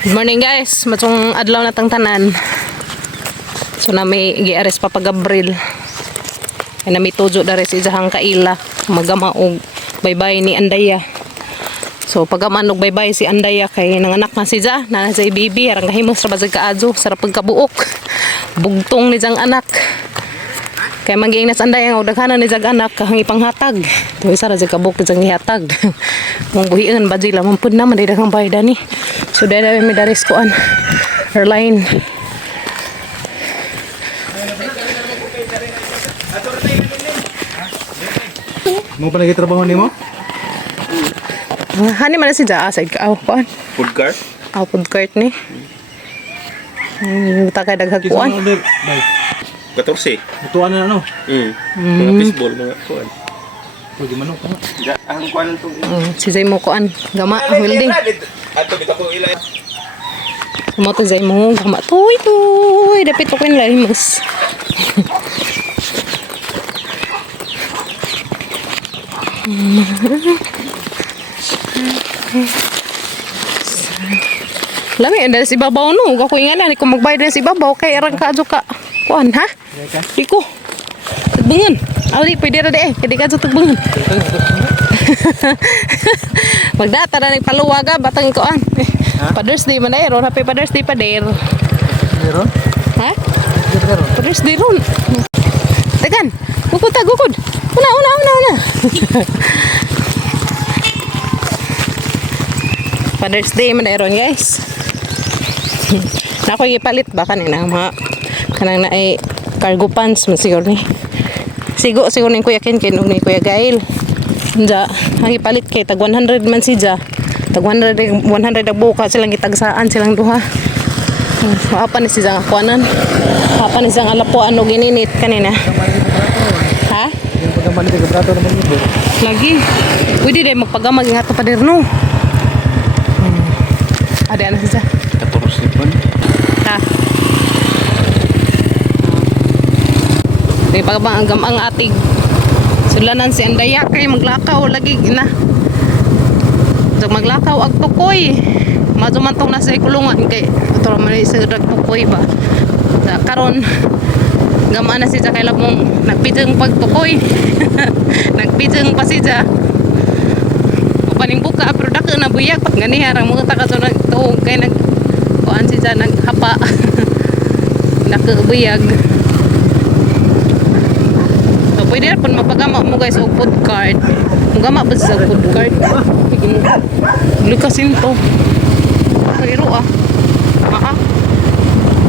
Good morning guys, matong adlaw na tang tanan. So na may giares pa pag Gabriel. Ay na may tujo dari si Jahang Kaila, magamaog baybay ni Andaya. So pagamanog baybay si Andaya kay nanganak na si Jah, na sa bibi harang kahimos ra bazig kaadyo, sarap pagkabuok. Bugtong ni Jang anak. Kay mangiing na sa Andaya nga daghanan ni Jag anak kahang ipanghatag. Tuwi sa ra jud kabuk jang gihatag. Mong buhian badji lamang pud na man daghang bayda ni. So dahil may daris ko an airline. Mo pa nagtrabaho nimo? Hani man si Jah side ka kuan. Food cart? Food cart ni. Ta kay daghang Kisang kuan. order, bay. 14. Butuan na ano? Mga fishball, mga kuan. Pwede manok pa. Ang kuan itong... Si Zay mo kuan gama welding. Ato bitaw ko ilay. Mo to Zay mo gama tuy dapit ko kin limos. Lami ada si babaw no, ako ingana ni ko magbayad na si babaw kay arang kadyo ka. Kuan ha? Iko. Tagbengan. Auli pwede ra de kay kadyo tagbengan. Magdata na nagpaluwaga batang kuan. Father's Day man ay ron, happy Father's Day pa der. Meron? Ha? Father's Day ron. Tegan, gukod. Una. Father's Day man ay ron guys. Nako ipalit ba kanina mga kanang na ay cargo pants man siguro ni. Siguro ni Kuya Ken ug ni Kuya Gail. Nja, ang ipalit kay tag 100 man si Jah. Tag 100 ang buka silang gitagsaan silang duha. Apa ni si Jah kuanan? Apa ni Jah alapuan og gininit kanina? Ha? Yung pagkamali ng brato naman yun. Lagi. Pwede day magpagamag nga to paderno. Ada anak si Jah. 14 pun. Ha. Di pagbang ang atig. Sulanan si Andaya kay maglakaw lagi na. So maglakaw ag tukoy. Madumantong na sa kulungan kay ato man sa tukoy ba. Sa karon gama na si Jah kay labong nagpijeng pagtukoy. Nagpijeng pa si Jah. Paning buka pero dako na buyak ngani harang mga taka to nagtuog kay nag kuan si Jah naghapa. Dako buyag. So pwede pun mapagama mo guys og food cart. Mugama ba sa food cart? Lukasin to. Pero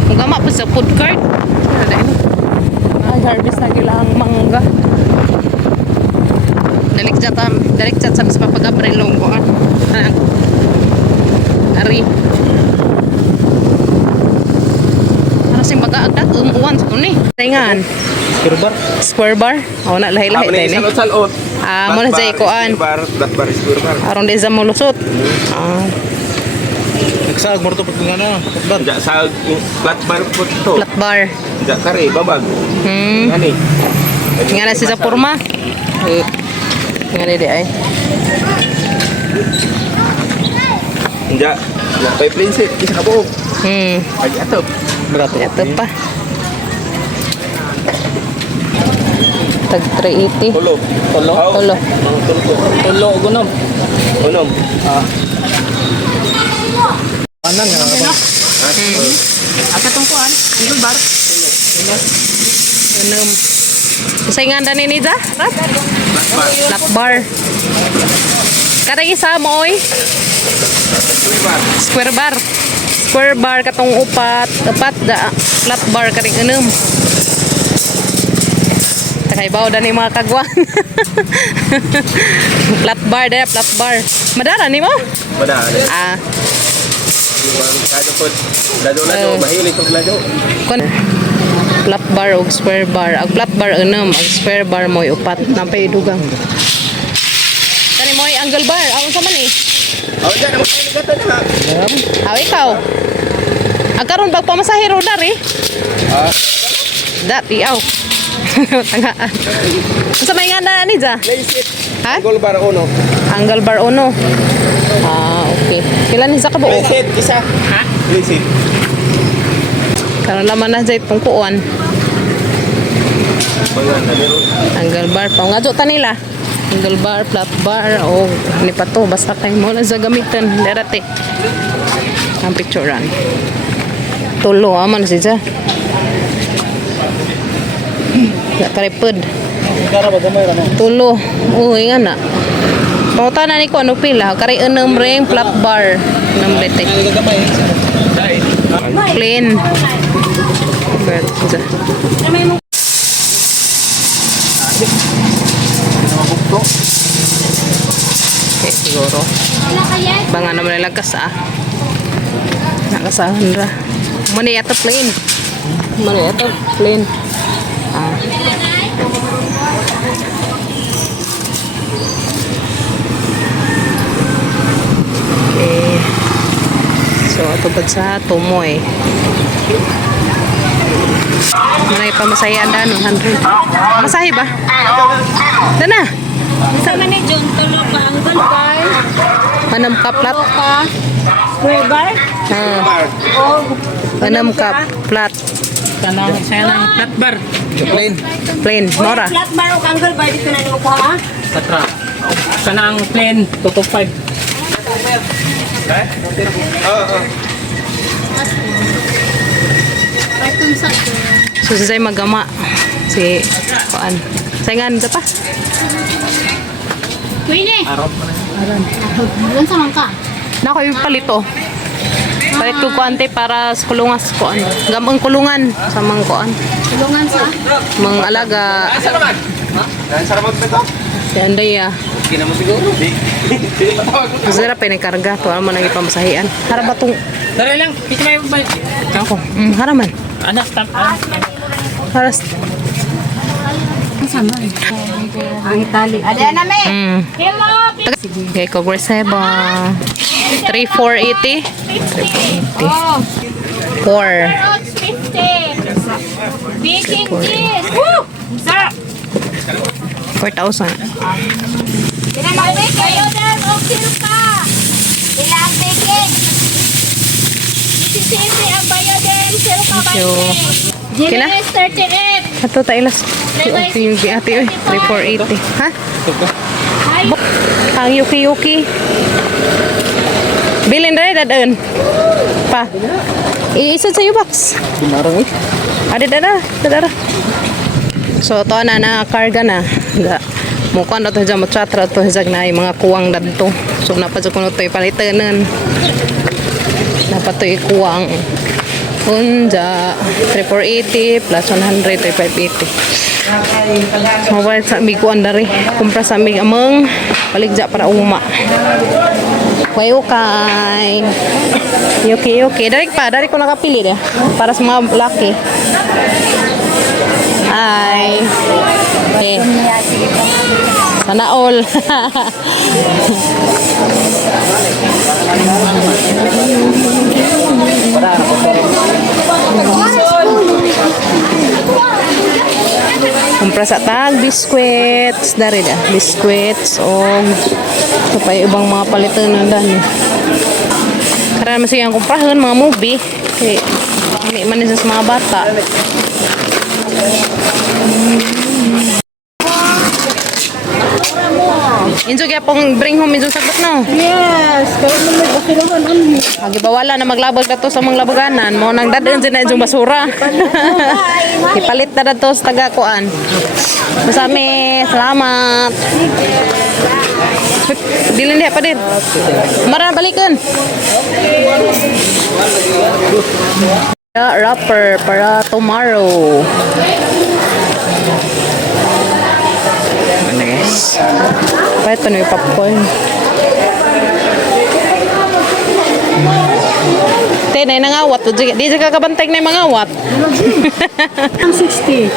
mugama pa sa food cart. Harvest na gila ang mangga. Dalik chat sa papag-April long ko ari ano sing mag-aagdat umuwan sa ni tingan square bar o na lahi-lahi tayo ni Salot. mo na jay kuan Flat bar, square bar. aron di sa mulusot Nagsag morto pag nga na. Ja sa flat bar po to. flat bar Ja kare babag. Ani. nga na si sa porma nga di ay Ja na pipeline set isa ka po. Ay ato. Brato. ito pa tag 380 Tulo. tulo Tulo gunom. Unom. Anan nga ba? Akatong kuan, ang bar. Enam. Saingan dan ini Jah? Flat bar. Kada isa mo oy. Square bar. Square bar katong upat da flat bar karing enam. Takay baw dan ni mga kagwan. Flat bar da, flat bar. Madara ni mo? Pada. Kado po. Lado mahilig pag lado. Kon flat bar o square bar. Ang flat bar enam, ang square bar mo upat. Nampay dugang. Kani mo angle bar. Awon sa man eh. Oh, ja mo kay gato na. Aw ikaw. Agkaron bag pamasahero dari. Dati aw. Tangaan. Sa may ngana ni Jah? Place it. Ha? Angle bar uno. Angle bar uno. Okay. Pila Ilan isa ka buo? Plain seat, isa. Ha? Plain seat. Karon naman na dyan itong kuon. Bagan na lero. Angle bar pa. Nga ta nila. Angle bar, flat bar, o ni pa to. Basta kayo mo lang sa gamitan. Derate. Ang picturean. Tulo, aman siya. Karipod. Kara ba gamay ra mo? Tulo. Uy nga na. Pangutan na ni ko ano pila. Kari enam ring flat bar. Enam lete. Gamay. Plain. But, siya. Okay, siguro. Banga naman nila kasa. Nakasahan ra. Mani ito plain. Mani ito plain. Ah. Okay. So, ito ba sa tumoy? Manay pa masaya anda 100. Masahe ba? Dana. Sa man ni John tulo ka ang bar. Manam ka plat. Ka. Square bar. Manam ka plat. Kanang flat bar. Plain. Plain. Mora. Flat bar o angle bar dito na nimo ko ha. Patra. Kanang plain 225. Patong sa So, si Zay magama. Si, kuan. Saingan ka pa? Kuine. Aron sa man ka. Na ako yung palito. Palit ko kuante para sa kulungas kuan. Gamang kulungan sa mga kuan. Tulungan sa. Mga alaga. Asa naman? Ha? Nasa naman ba ito? Si Andaya. Hindi naman siguro. Hindi patawag mo. Masarap pa yung karga. Ito naman ang ipamasahian. Hara ba itong... Dali lang. Pito may balik. Ako. Haraman. Anak stop. Haras. Sama. Ang tali. Ada na me. Hello. Okay, Cogreseba. 3,480. 3,480. Oh. 4. Roads 50. Baking cheese. Woo! Sarap. 4,000. Pinamalik kayo din. Okay pa. Ilang baking. Isisisi ang bayo din. Siro ka Thank you. Kina? Gilis 38. Ito tailas. Ito yung ate. 3,480. Ha? Ay. Ang yuki-yuki. Bilin rin dadaan. Pa. Iisad sa box. Kumarang eh. Dada. So, ito na karga na. Mukha na ito dyan matratra ito. Hizag na yung mga kuwang dadto. So, napadyo ko na ito ipalitanan. Napatoy kuwang. Unja. 3,480 plus 100. 3,580. Mabalik sa amig kuwan dari. Kumpra sa amig amang. Paligja para uma. Okay. Yuki. Dari ko nakapili dia. Para sa mga laki. Hi. Okay. Sana all. Kumpra sa tag, biscuits, dari dah, biscuits, o ito pa yung ibang mga palitan na dahil. Karena masih yang kumprahan, mga movie, kaya may manis sa mga bata. Inso kaya pong bring home inso sagot no? Yes. Kaya naman basilahan ang Agi bawala na maglabag na to sa mga labuganan. Mo nang dadaan din na yung basura. Ipalit na to sa taga-kuan. Masami, salamat. Dilin dia pa din. Mara balikan. Wrapper para tomorrow. Ano guys? Pahit pa na yung popcorn. Te, na yung nangawat. Di siya kakabantay na yung mangawat. Ang 60.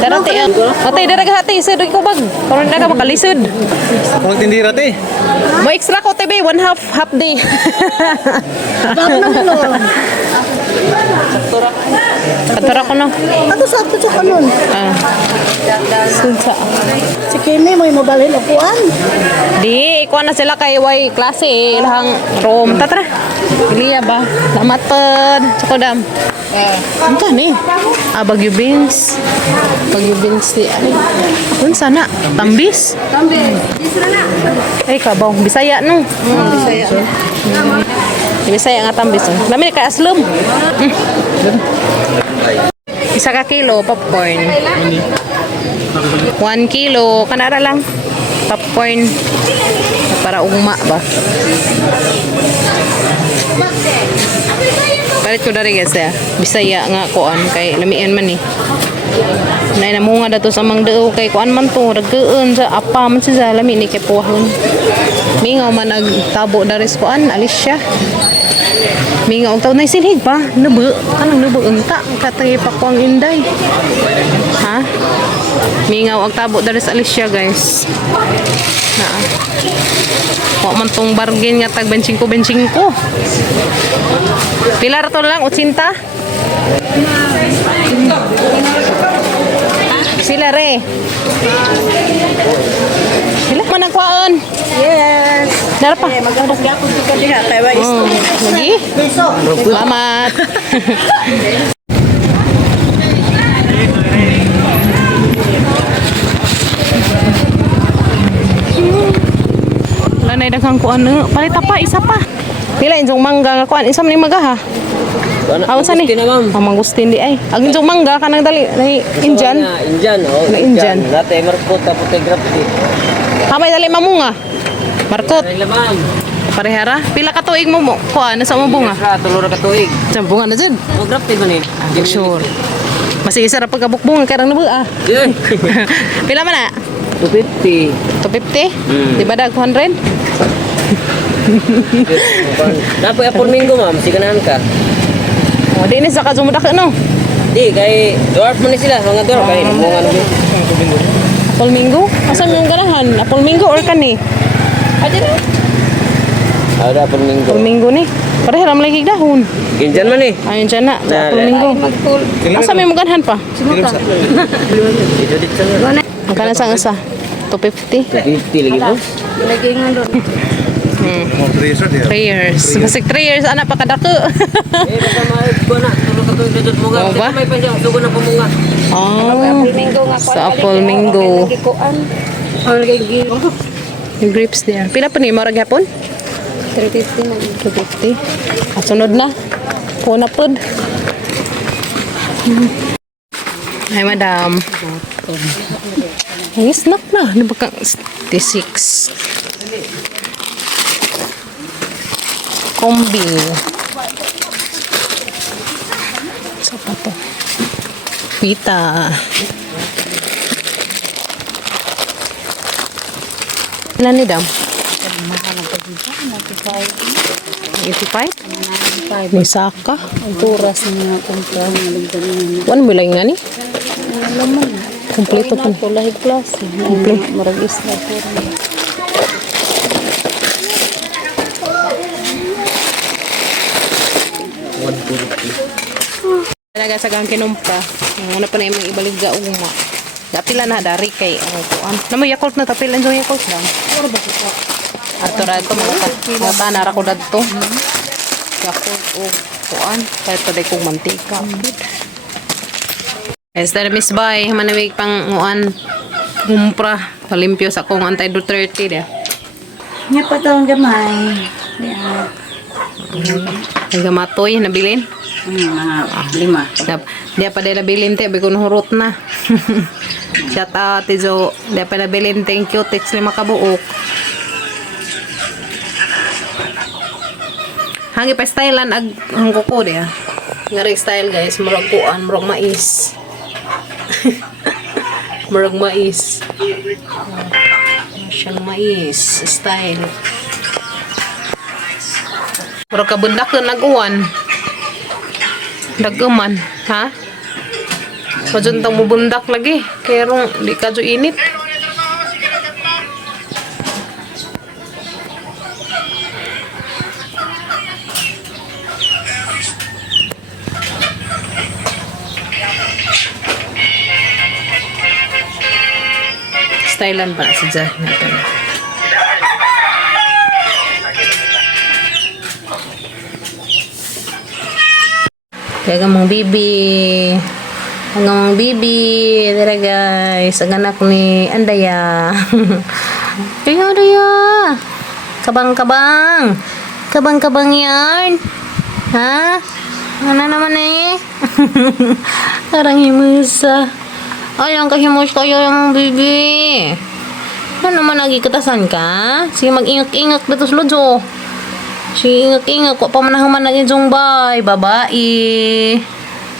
Darati ang. O te, darag hati. Isa doon ko bag. Karoon na ka makalisod. Kung tindira te. Mo extra ko te, be. day, half day. Katura ko no. Ato sa ato sa kanon. Ah. Sunsa. Si Kimi mo mabalhin akuan. Di, ikuha na sila kay way klase ilahang room. Tatra. Iliya ba? Lamatod. Tsukudam. Ang ka ni? Ah, Bagyo Beans. Bagyo Beans di. Kung sana? Tambis? Tambis. Isra na. Ay, kabaw. Bisaya no? Bisaya. Bisaya nga tambis. Lami ni kay aslum. Isa ka kilo popcorn. 1 kilo. Kanara lang. Popcorn. Para ugma ba? Palit ko dari guys ya. Bisaya nga kuan kay lamian man ni. Nay namunga dato sa mangdeo kay kuan man to dageun sa apa man sa lami ni kay puhon. Mingaw man nagtabo dari sa kuan Alicia. Mingaw taw nay silhig pa. Nubu kanang nubu unta katay pa ko ang inday. Ha? Mingaw ang tabo dari sa Alicia guys. Na. Wa man tong bargain nga tag 25. Pilar to lang 80. Sila re. Sila man nagkuan. Yes. Dara pa. Magandang gyapon ka diha kay wa isto. Lagi. Beso. Salamat. Wala na daghang kuan. Palit pa isa pa. Pila injong mangga nga kuan isam ni magaha. Awan sa ni? Ang mangustin di ay. Ang injong mangga kanang dali na Indian. Indian, oh. Na Indian. Dati markot tapos grafty. Kamay dali mamunga. Markot. Ay laman. Parehara. Pila ka tuig mo kuan sa mo bunga. Sa tulor ka tuig. Sa bunga na jud. Mo grafty man eh. Sure. Masih isa ra pagkabukbunga kay rang nabu ah. Yun. Pila man na? 250. 250? Di ba dag 100? Dapat apol minggo ma'am, siganahan ka. O, di ni sa kazumudak no? Di, kay dwarf mo ni sila. Mga dwarf, kay namungan mo. Apple Minggo? Asa mo yung ganahan? Apple Minggo or kani? Adi na. Ada apol minggo. Apple Minggo ni. Pareha ram lagi dahon. Indian man eh. Ayun dyan na. Na, Apple Minggo. Asa mo yung ganahan pa? Ito dito na. Ang kanan sa asa? 250? 250 lagi po. Lagi nga doon. 3 years. Basig 3 years, anak pa kadako. Eh, baka mahal ko na. Tulog ka tuig dito mo nga. Oo ba? May pa siya. Sugo na po mo nga. Oh, Minggo nga sa Apple Minggo. kuan. Ang lagi Yung grapes there. Pila pa ni? Marag hapon? 350 na. 250. Ah, sunod na. Kuna pod. Ay, madam. Ay, snack na. Ano ba kang 56? Kombi. Sa pa to? Pita. Ilan ni dam? 85? May saka. Ang turas na kumpra ng ligdan. One mo lang nga ni? Kompleto pa. Lahig klase. Kompleto. Marag isla po. Talaga sa gang kinumpa. Ano pa na yung ibalig ga uma. Dapila na dari kay ano kuan. Namo Yakult na tapilan jo Yakult lang. Ato ra to mga tanara ko dadto. Yakult o kuan kahit pa kong mantika. Es dara Miss Bay manawig pang uan kumpra palimpyo sa kong antay Duterte dia. Nya pa taong gamay. Ya. Ay gamatoy nabilin. Mga 5. Dia pa dela bilin te bigon hurot na. Shout out Tizo. Dia pa bilin thank you text 5 kabuok. Hangi pa stylean ag ang kuko dia. Ngari style guys, murag kuan, murag mais. Murag mais. Siyang mais style. Murag kabundak na nag-uwan. Daguman, ha? Majun tang mubundak lagi. Kaya rong di ka jo init. stylean pa si Jah natin. Kaya mong bibi. Hanggang bibi. Tara guys. Ang anak ni Andaya. Kaya Andaya. Kabang-kabang. Kabang-kabang yan. Ha? Ano naman eh? Parang himusa. Ay, ang kahimus kayo yung bibi. Ano naman nagikatasan ka? Sige mag-ingak-ingak dito sa lojo. Sige ingak-ingak. Wa pa manahaman na yung bay. Babae.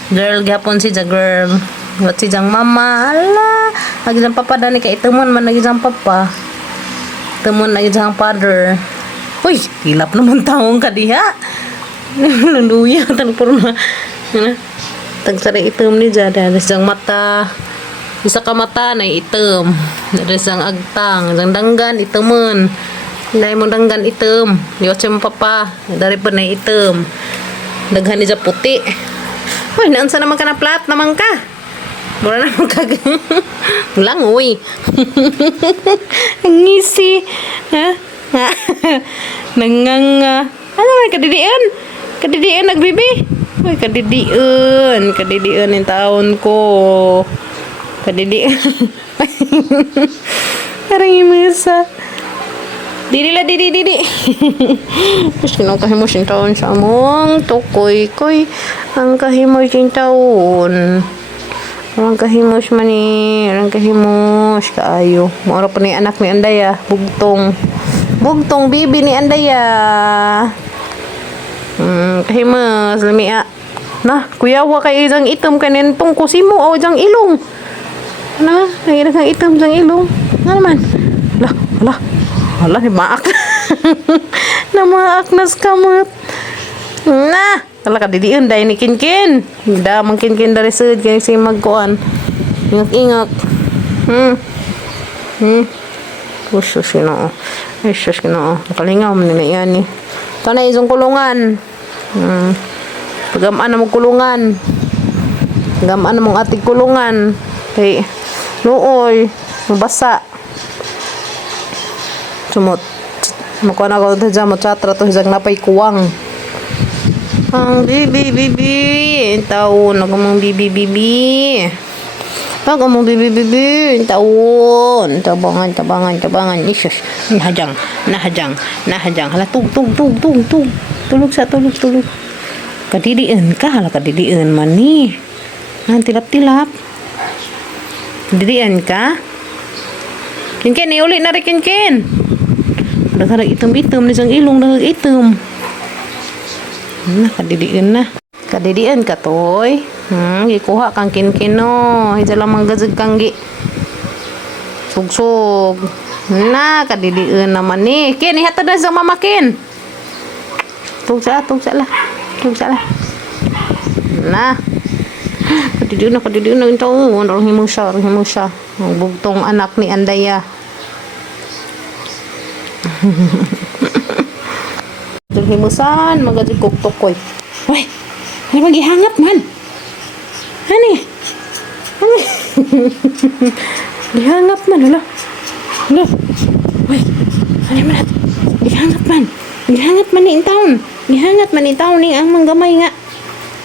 Girl, gapon si ja girl. Wat si jang mama. Ala. Lagi jang papa dani kay temon man lagi jang papa. Temon lagi jang father. Uy, hilap naman taong ka diha. Nanduya tan purna. Tagsari item ni Jada, ada sang mata. Isa ka mata na item. Ada sang agtang, sang danggan itemen. Nay mo danggan item. Yo sem papa, dari pa na item. Daghan ni ja puti. Hoy, naansa naman ka na plat naman ka. Mura naman ka. Langoy. Ang ngisi. Ha? Nanganga. Ano man kadidian? Kadidian nagbibi? Uy, kadidian. Kadidian yung taon ko. Kadidian. Parang imasa. Didi lah, didi. Terus kinong kahimos yung taon sa among tukoy. Koy, ang kahimos yung taon. Ang kahimos man ni. Ang kahimos. Kaayo. Maura pa ni anak ni Andaya. Bugtong. Bugtong bibi ni Andaya. Kahimos. Lamia. Nah, kuyawa kay isang itom kanentong kusimo o isang ilong. Ano? Nagiging isang itom isang ilong. Ano naman? Hala, ni maak. Na maak nas kamot. Nah, kala ka didiun dahil ni Kinkin. Da, mang Kinkin dari sud kaya si magkuan. Ingak-ingak. Usus kino. Usus kino. Nakalingaw mo nila yan eh. Ito na isang kulungan. Pagamaan na mong kulungan. Pagamaan na mong ating kulungan. Kay, nooy. Mabasa. Sumot. Makuha na ako dito dyan. Matsatra to. Isang napay kuwang. Ang bibi. Taon. Nagamang bibi. Nagamang bibi. Taon. Tabangan. Isus. Nahajang. Hala, tug. Tulog. Kadidian ka. Hala, kadidian man ni. Tilap. Kadidian ka. Kinkin, iuli na rin Kinkin. Daghang item-item ni sang ilong daghang item. Kadidian na. Kadidian ka toy. Gikuha kang Kinkin no. Hija lamang gazig kang gi. Sugsug. Na kadidian naman ni. Kin, ihatod na sa mama Kin. Tugsa lah. Na. Kadidian na ito. Orang himusa. Ang bugtong anak ni Andaya. Himusan, magadi kuktukoy. Uy, ano magihangap man? Hani? Dihangap man, hala. Uy, ano man? Dihangap man ni taon. Dihangat man ni taon ni ang manggamay nga.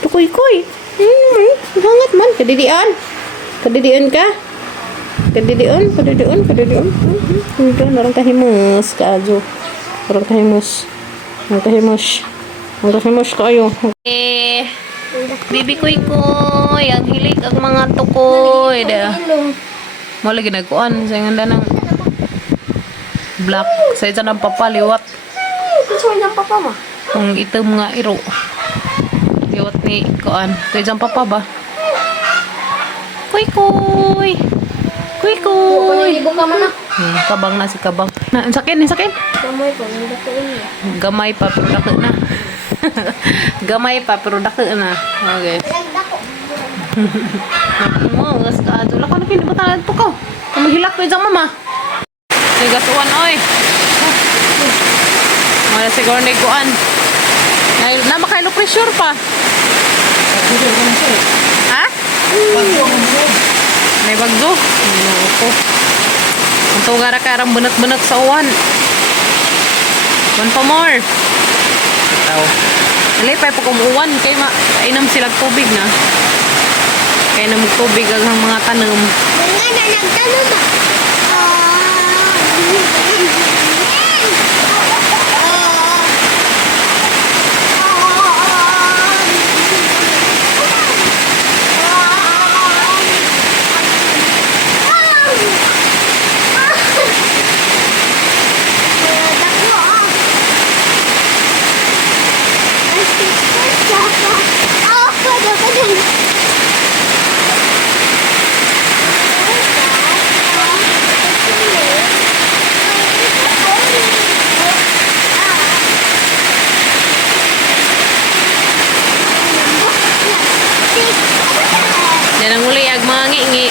Tukoy-koy. Dihangat man. Kadidian ka? Kadidian. Orang kahimus kajo. Orang kahimus kayo. Bibi koy. Ang hilig ang mga tukoy. Mo lagi nagkuan sa nganda ng black sa isa ng papaliwat. Gusto mo ng papa mo? Kung item nga iro. Liwat ni kuan. Sa isang papa ba? Koy. Ibu ka mo na. Kabang na si kabang. Na, sakin. Kamoy po, hindi ko niya. Gamay pa pero dako na. Gamay pa pero dako na. Okay. Mo, gas ka. Wala ko na pinibutan ito ko. Maghilak ko yung mama. Ay, gasuan, oy. Wala siguro na ikuan. Na makailo pressure pa. Ha? May bagyo. Ako. Ito gara karang bunot-bunot sa uwan. One pa more. Ito. Nalipay po kung uwan. Kaya mainam sila tubig na. Kaya na magtubig ang mga tanong. Mga na nagtanong ba? Yan ang uli ag mga ngi-ngi.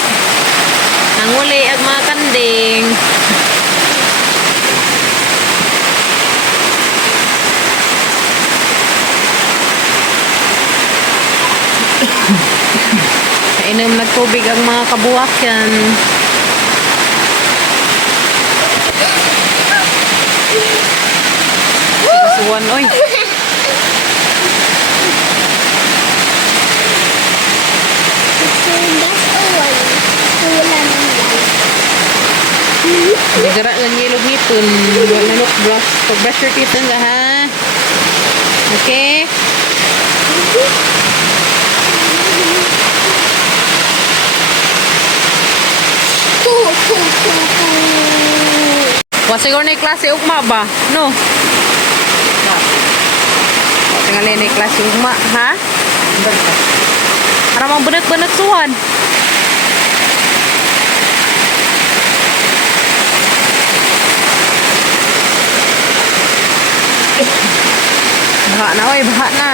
Ang uli ag mga kanding. Kainom nagtubig ang mga kabuwak yan. Kasuwan, oy. Nagara lang yellow ngipon. Wala na brush. Pag-brush your teeth lang ha. Okay? Wa siguro na yung klase ugma ba? No? Tingnan na yung klase ugma, ha? Para mang bunot-bunot suwan. Baha na, oy, baha na.